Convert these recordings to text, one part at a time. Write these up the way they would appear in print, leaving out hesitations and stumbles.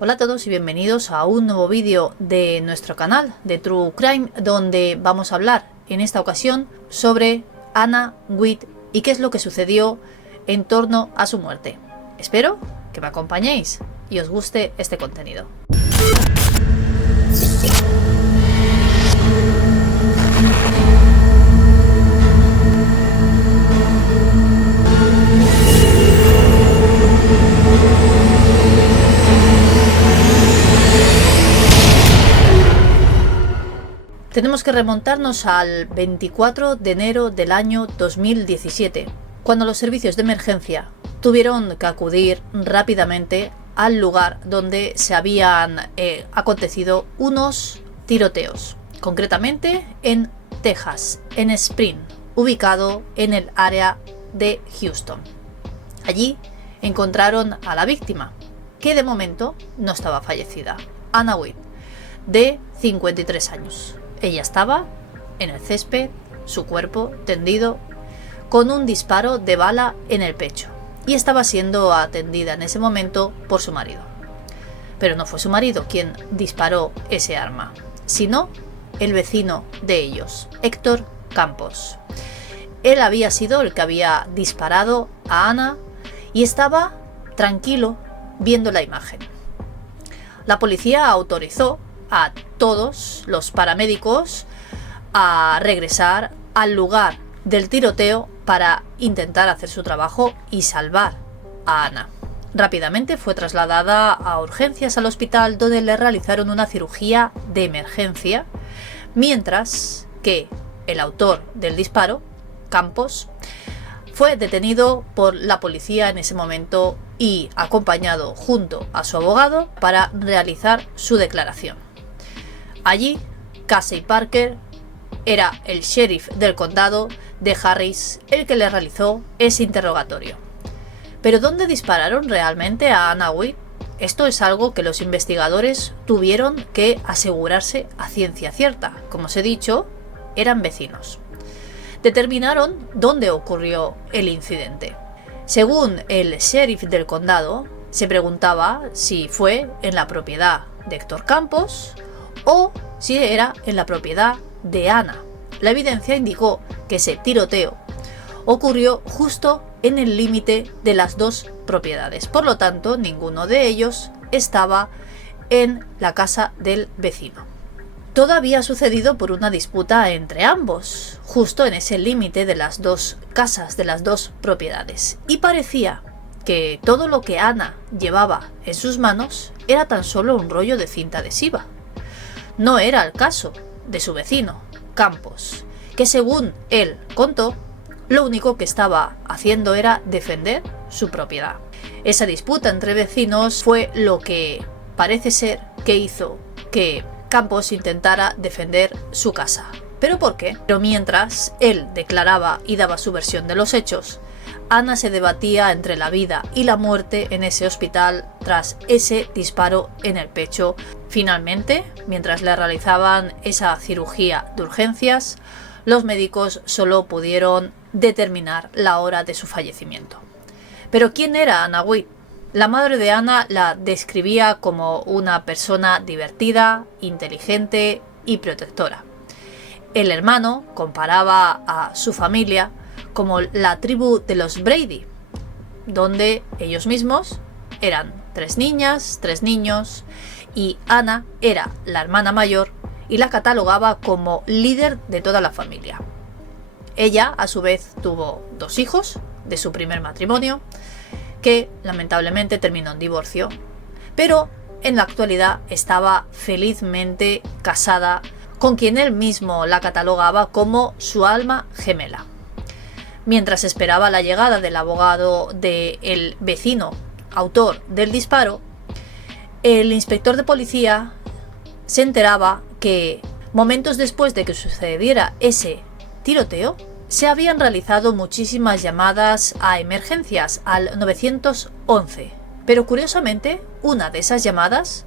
Hola a todos y bienvenidos a un nuevo vídeo de nuestro canal de True Crime, donde vamos a hablar en esta ocasión sobre Anna Witt y qué es lo que sucedió en torno a su muerte. Espero que me acompañéis y os guste este contenido. Tenemos que remontarnos al 24 de enero del año 2017, cuando los servicios de emergencia tuvieron que acudir rápidamente al lugar donde se habían acontecido unos tiroteos, concretamente en Texas, en Spring, ubicado en el área de Houston. Allí encontraron a la víctima, que de momento no estaba fallecida, Anna Witt, de 53 años. Ella estaba en el césped, su cuerpo tendido, con un disparo de bala en el pecho, y estaba siendo atendida en ese momento por su marido. Pero no fue su marido quien disparó ese arma, sino el vecino de ellos, Héctor Campos. Él había sido el que había disparado a Anna y estaba tranquilo viendo la imagen. La policía autorizó a todos los paramédicos a regresar al lugar del tiroteo para intentar hacer su trabajo y salvar a Anna. Rápidamente fue trasladada a urgencias al hospital, donde le realizaron una cirugía de emergencia, mientras que el autor del disparo, Campos, fue detenido por la policía en ese momento y acompañado junto a su abogado para realizar su declaración. Allí, Casey Parker era el sheriff del condado de Harris el que le realizó ese interrogatorio. ¿Pero dónde dispararon realmente a Anna Witt? Esto es algo que los investigadores tuvieron que asegurarse a ciencia cierta. Como os he dicho, eran vecinos. Determinaron dónde ocurrió el incidente. Según el sheriff del condado, se preguntaba si fue en la propiedad de Héctor Campos o si era en la propiedad de Anna. La evidencia indicó que ese tiroteo ocurrió justo en el límite de las dos propiedades. Por lo tanto, ninguno de ellos estaba en la casa del vecino. Todo había sucedido por una disputa entre ambos, justo en ese límite de las dos casas, de las dos propiedades. Y parecía que todo lo que Anna llevaba en sus manos era tan solo un rollo de cinta adhesiva. No era el caso de su vecino, Campos, que según él contó, lo único que estaba haciendo era defender su propiedad. Esa disputa entre vecinos fue lo que parece ser que hizo que Campos intentara defender su casa. ¿Pero por qué? Pero mientras él declaraba y daba su versión de los hechos, Anna se debatía entre la vida y la muerte en ese hospital tras ese disparo en el pecho. Finalmente, mientras le realizaban esa cirugía de urgencias, los médicos solo pudieron determinar la hora de su fallecimiento. ¿Pero quién era Anna Witt? La madre de Anna la describía como una persona divertida, inteligente y protectora. El hermano comparaba a su familia como la tribu de los Brady, donde ellos mismos eran 3 niñas, 3 niños, y Anna era la hermana mayor y la catalogaba como líder de toda la familia. Ella, a su vez, tuvo 2 hijos de su primer matrimonio, que lamentablemente terminó en divorcio, pero en la actualidad estaba felizmente casada con quien él mismo la catalogaba como su alma gemela. Mientras esperaba la llegada del abogado del vecino autor del disparo, el inspector de policía se enteraba que momentos después de que sucediera ese tiroteo, se habían realizado muchísimas llamadas a emergencias al 911, pero curiosamente una de esas llamadas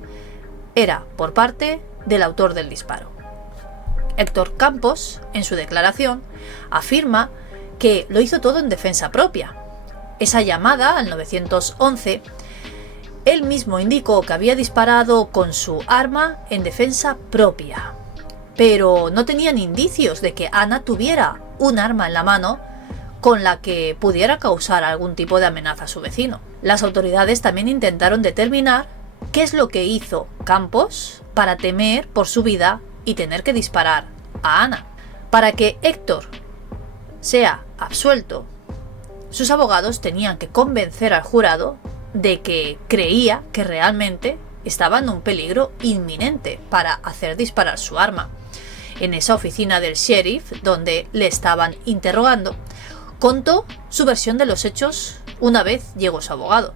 era por parte del autor del disparo. Héctor Campos, en su declaración, afirma que lo hizo todo en defensa propia. Esa llamada al 911 Él mismo indicó que había disparado con su arma en defensa propia, pero no tenían indicios de que Ana tuviera un arma en la mano con la que pudiera causar algún tipo de amenaza a su vecino. Las autoridades también intentaron determinar qué es lo que hizo Campos para temer por su vida y tener que disparar a Ana. Para que Héctor sea absuelto, sus abogados tenían que convencer al jurado de que creía que realmente estaba en un peligro inminente para hacer disparar su arma. En esa oficina del sheriff, donde le estaban interrogando, contó su versión de los hechos una vez llegó su abogado.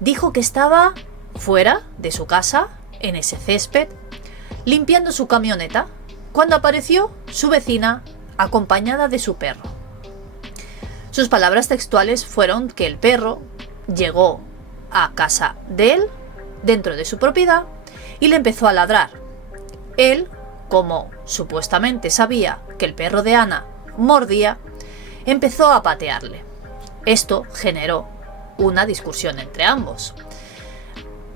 Dijo que estaba fuera de su casa, en ese césped, limpiando su camioneta, cuando apareció su vecina acompañada de su perro. Sus palabras textuales fueron que el perro llegó a casa de él, dentro de su propiedad, y le empezó a ladrar. Él, como supuestamente sabía que el perro de Ana mordía, empezó a patearle. Esto generó una discusión entre ambos.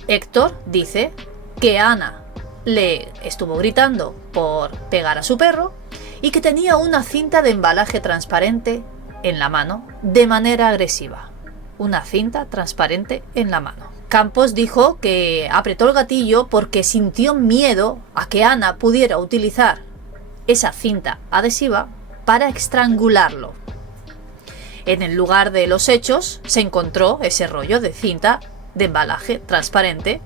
Héctor dice que Ana le estuvo gritando por pegar a su perro y que tenía una cinta de embalaje transparente en la mano de manera agresiva. Una cinta transparente en la mano. Campos dijo que apretó el gatillo porque sintió miedo a que Ana pudiera utilizar esa cinta adhesiva para estrangularlo. En el lugar de los hechos se encontró ese rollo de cinta de embalaje transparente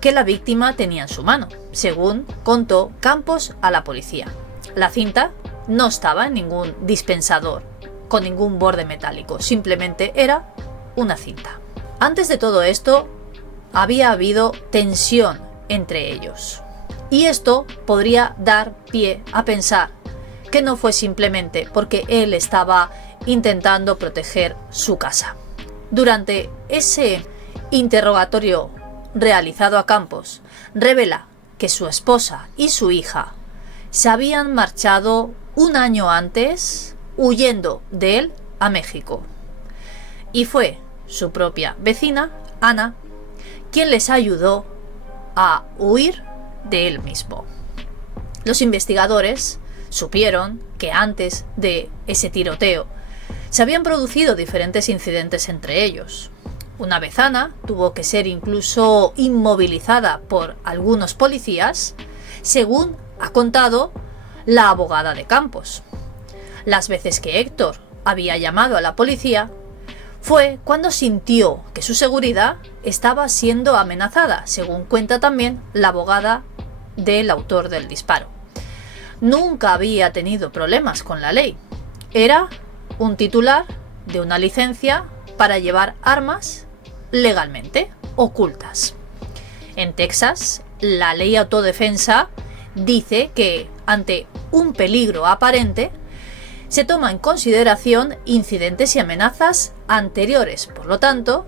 que la víctima tenía en su mano, según contó Campos a la policía. La cinta no estaba en ningún dispensador con ningún borde metálico, simplemente era una cinta. Antes de todo esto, había habido tensión entre ellos. Y esto podría dar pie a pensar que no fue simplemente porque él estaba intentando proteger su casa. Durante ese interrogatorio realizado a Campos, revela que su esposa y su hija se habían marchado un año antes huyendo de él a México. Y fue su propia vecina, Ana, quien les ayudó a huir de él mismo. Los investigadores supieron que antes de ese tiroteo se habían producido diferentes incidentes entre ellos. Una vez Ana tuvo que ser incluso inmovilizada por algunos policías, según ha contado la abogada de Campos. Las veces que Héctor había llamado a la policía fue cuando sintió que su seguridad estaba siendo amenazada, según cuenta también la abogada del autor del disparo. Nunca había tenido problemas con la ley. Era un titular de una licencia para llevar armas legalmente ocultas. En Texas, la ley autodefensa dice que ante un peligro aparente se toma en consideración incidentes y amenazas anteriores. Por lo tanto,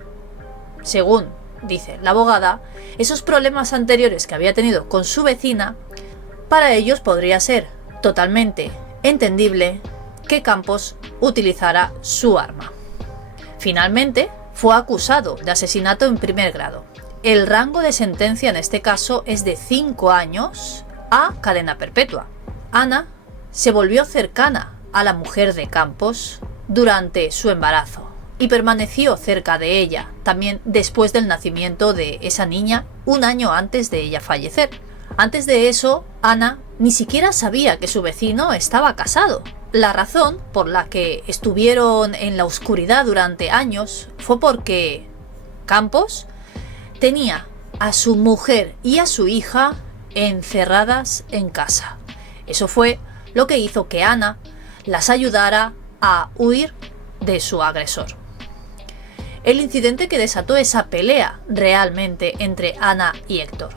según dice la abogada, esos problemas anteriores que había tenido con su vecina, para ellos podría ser totalmente entendible que Campos utilizara su arma. Finalmente, fue acusado de asesinato en primer grado. El rango de sentencia en este caso es de 5 años a cadena perpetua. Ana se volvió cercana a la mujer de Campos durante su embarazo y permaneció cerca de ella también después del nacimiento de esa niña, un año antes de ella fallecer. Antes de eso, Ana ni siquiera sabía que su vecino estaba casado. La razón por la que estuvieron en la oscuridad durante años fue porque Campos tenía a su mujer y a su hija encerradas en casa. Eso fue lo que hizo que Ana las ayudara a huir de su agresor. El incidente que desató esa pelea realmente entre Ana y Héctor.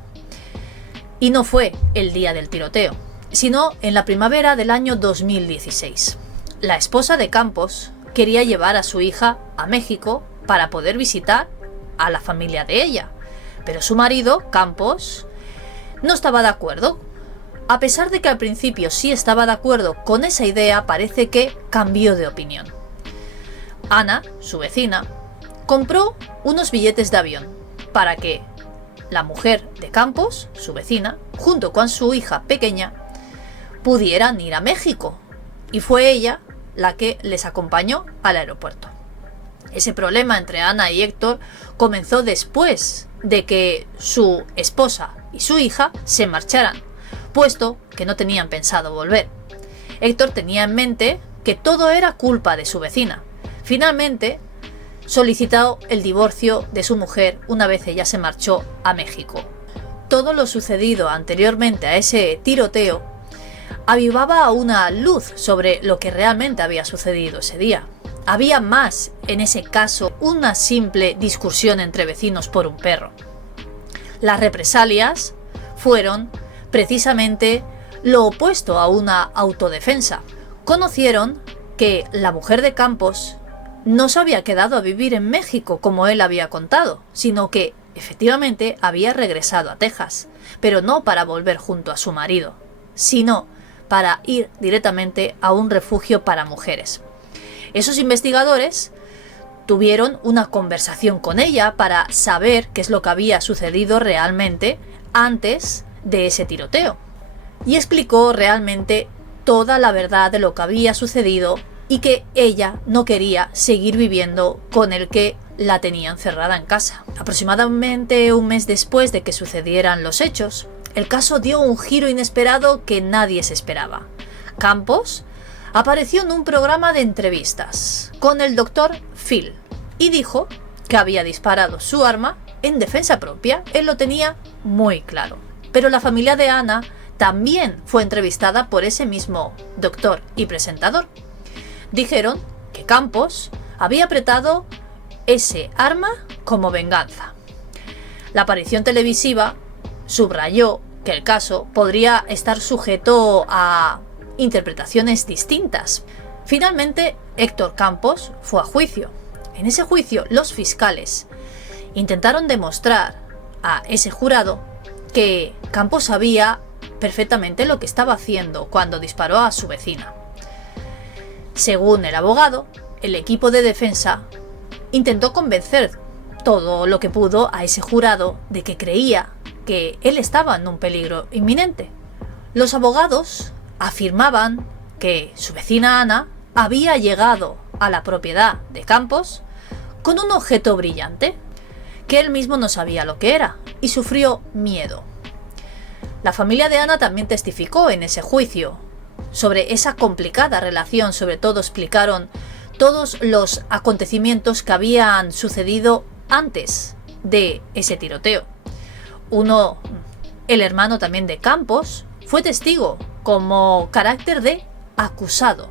Y no fue el día del tiroteo, sino en la primavera del año 2016. La esposa de Campos quería llevar a su hija a México para poder visitar a la familia de ella, pero su marido, Campos, no estaba de acuerdo. A pesar de que al principio sí estaba de acuerdo con esa idea, parece que cambió de opinión. Ana, su vecina, compró unos billetes de avión para que la mujer de Campos, su vecina, junto con su hija pequeña, pudieran ir a México. Y fue ella la que les acompañó al aeropuerto. Ese problema entre Ana y Héctor comenzó después de que su esposa y su hija se marcharan, puesto que no tenían pensado volver. Héctor tenía en mente que todo era culpa de su vecina. Finalmente, solicitó el divorcio de su mujer una vez ella se marchó a México. Todo lo sucedido anteriormente a ese tiroteo avivaba una luz sobre lo que realmente había sucedido ese día. Había más en ese caso una simple discusión entre vecinos por un perro. Las represalias fueron precisamente lo opuesto a una autodefensa. Conocieron que la mujer de Campos no se había quedado a vivir en México como él había contado, sino que efectivamente había regresado a Texas, pero no para volver junto a su marido, sino para ir directamente a un refugio para mujeres. Esos investigadores tuvieron una conversación con ella para saber qué es lo que había sucedido realmente antes de ese tiroteo. Y explicó realmente toda la verdad de lo que había sucedido y que ella no quería seguir viviendo con el que la tenía encerrada en casa. Aproximadamente un mes después de que sucedieran los hechos, el caso dio un giro inesperado que nadie se esperaba. Campos apareció en un programa de entrevistas con el doctor Phil y dijo que había disparado su arma en defensa propia. Él lo tenía muy claro. Pero la familia de Ana también fue entrevistada por ese mismo doctor y presentador. Dijeron que Campos había apretado ese arma como venganza. La aparición televisiva subrayó que el caso podría estar sujeto a interpretaciones distintas. Finalmente, Héctor Campos fue a juicio. En ese juicio, los fiscales intentaron demostrar a ese jurado que Campos sabía perfectamente lo que estaba haciendo cuando disparó a su vecina. Según el abogado, el equipo de defensa intentó convencer todo lo que pudo a ese jurado de que creía que él estaba en un peligro inminente. Los abogados afirmaban que su vecina Ana había llegado a la propiedad de Campos con un objeto brillante, que él mismo no sabía lo que era y sufrió miedo. La familia de Ana también testificó en ese juicio sobre esa complicada relación. Sobre todo explicaron todos los acontecimientos que habían sucedido antes de ese tiroteo. El hermano también de Campos, fue testigo como carácter de acusado.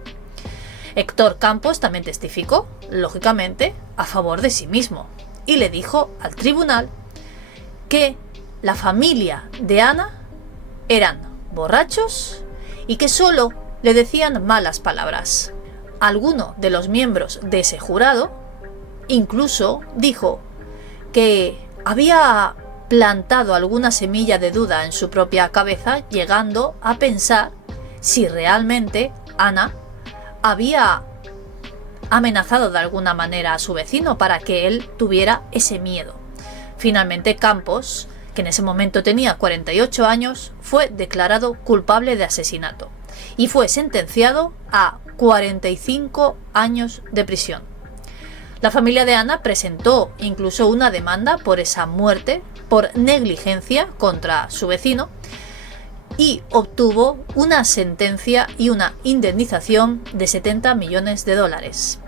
Héctor Campos también testificó, lógicamente, a favor de sí mismo y le dijo al tribunal que la familia de Ana eran borrachos y que solo le decían malas palabras. Alguno de los miembros de ese jurado incluso dijo que había plantado alguna semilla de duda en su propia cabeza, llegando a pensar si realmente Ana había amenazado de alguna manera a su vecino para que él tuviera ese miedo. Finalmente Campos, que en ese momento tenía 48 años, fue declarado culpable de asesinato y fue sentenciado a 45 años de prisión. La familia de Ana presentó incluso una demanda por esa muerte, por negligencia contra su vecino, y obtuvo una sentencia y una indemnización de $70 millones.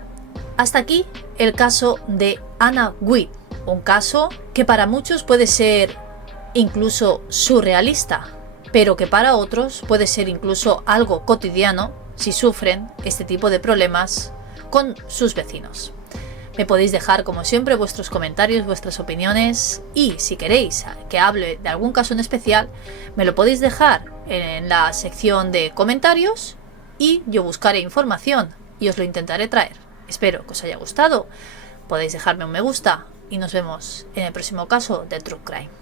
Hasta aquí el caso de Anna Witt, un caso que para muchos puede ser incluso surrealista, pero que para otros puede ser incluso algo cotidiano si sufren este tipo de problemas con sus vecinos. Me podéis dejar, como siempre, vuestros comentarios, vuestras opiniones, y si queréis que hable de algún caso en especial, me lo podéis dejar en la sección de comentarios y yo buscaré información y os lo intentaré traer. Espero que os haya gustado. Podéis dejarme un me gusta y nos vemos en el próximo caso de True Crime.